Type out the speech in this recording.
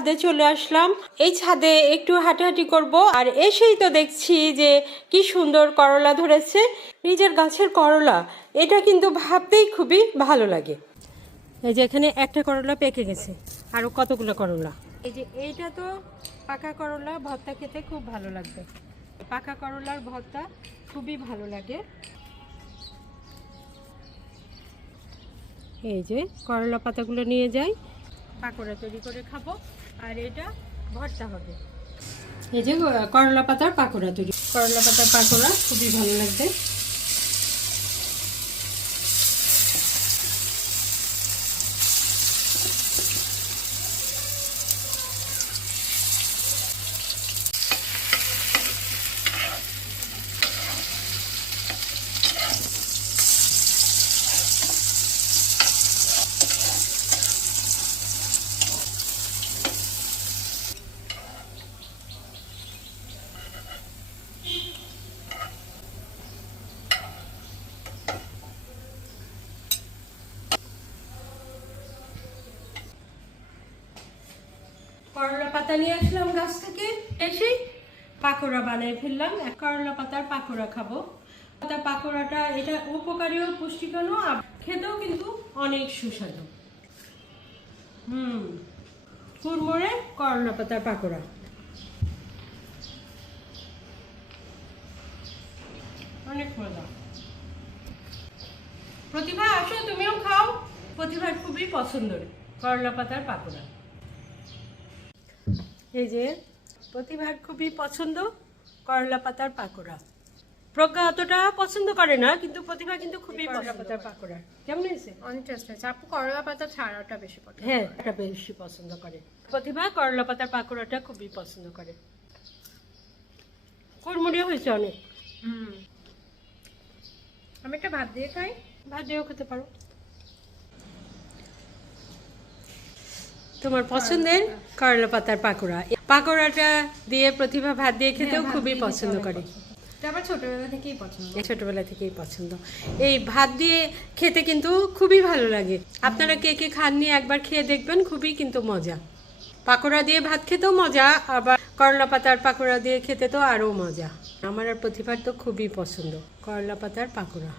ছাদে চলে আসলাম। এই ছাদে একটু হাঁটাহাঁটি করব, আর এসেই তো দেখছি যে কি সুন্দর করলা ধরেছে। নিজের গাছের করলা, এটা কিন্তু ভাবতেই খুবই ভালো লাগে। এই যে এখানে একটা করলা পেকে গেছে, আরো কতগুলো করলা। এই যে এইটা তো পাকা করলা, ভর্তা খেতে খুব ভালো লাগবে। পাকা করলার ভর্তা খুবই ভালো লাগে। এই যে করলা পাতাগুলো নিয়ে যাই, পাকোড়া তৈরি করে খাবো, আর এটা ভর্তা হবে। এই যে করলা পাতার পাকোড়া তৈরি, করলা পাতার পাকোড়া খুবই ভালো লাগবে। করলা পাতা নিয়ে আসলাম গাছ থেকে, এসে পাকোড়া বানিয়ে ফেললাম। করলা পাতার পাকোড়া খাবো। পাতার পাকোড়াটা এটা উপকারীও, পুষ্টিকরও, খেতেও কিন্তু অনেক সুস্বাদু। কুড়মুড়ে করলা পাতার পাকোড়া অনেক মজা। প্রতিভা, আসো তুমিও খাও। প্রতিভার খুবই পছন্দের করলা পাতার পাকোড়া। এই যে প্রতিভার খুবই পছন্দ করলা পাতার পাকোড়া। প্রজ্ঞা অতটা পছন্দ করে না, কিন্তু প্রতিভা কিন্তু খুবই করলা পাতার পাকোড়া। কেমন হয়েছে? অনেক টেস্ট হয়েছে। আপু করলা পাতা ছাড়াটা বেশি পছন্দ। হ্যাঁ, এটা বেশি পছন্দ করে। প্রতিভা করলা পাতার পাকোড়াটা খুবই পছন্দ করে। কুড়মুড়িও হয়েছে অনেক। আমি একটা ভাত দিয়ে খাই। ভাত দিয়েও খেতে পারো। তোমার পছন্দের করলা পাতার পাকোড়া, পাকোড়াটা দিয়ে প্রতিভা ভাত দিয়ে খেতেও খুবই পছন্দ করে। আমার ছোটবেলা থেকেই পছন্দ। ছোটবেলা থেকেই পছন্দ। এই ভাত দিয়ে খেতে কিন্তু খুবই ভালো লাগে। আপনারা কে কে খাননি একবার খেয়ে দেখবেন, খুবই কিন্তু মজা। পাকোড়া দিয়ে ভাত খেতেও মজা, আবার করলা পাতার পাকোড়া দিয়ে খেতে তো আরও মজা। আমার আর প্রতিভার তো খুবই পছন্দ করলা পাতার পাকোড়া।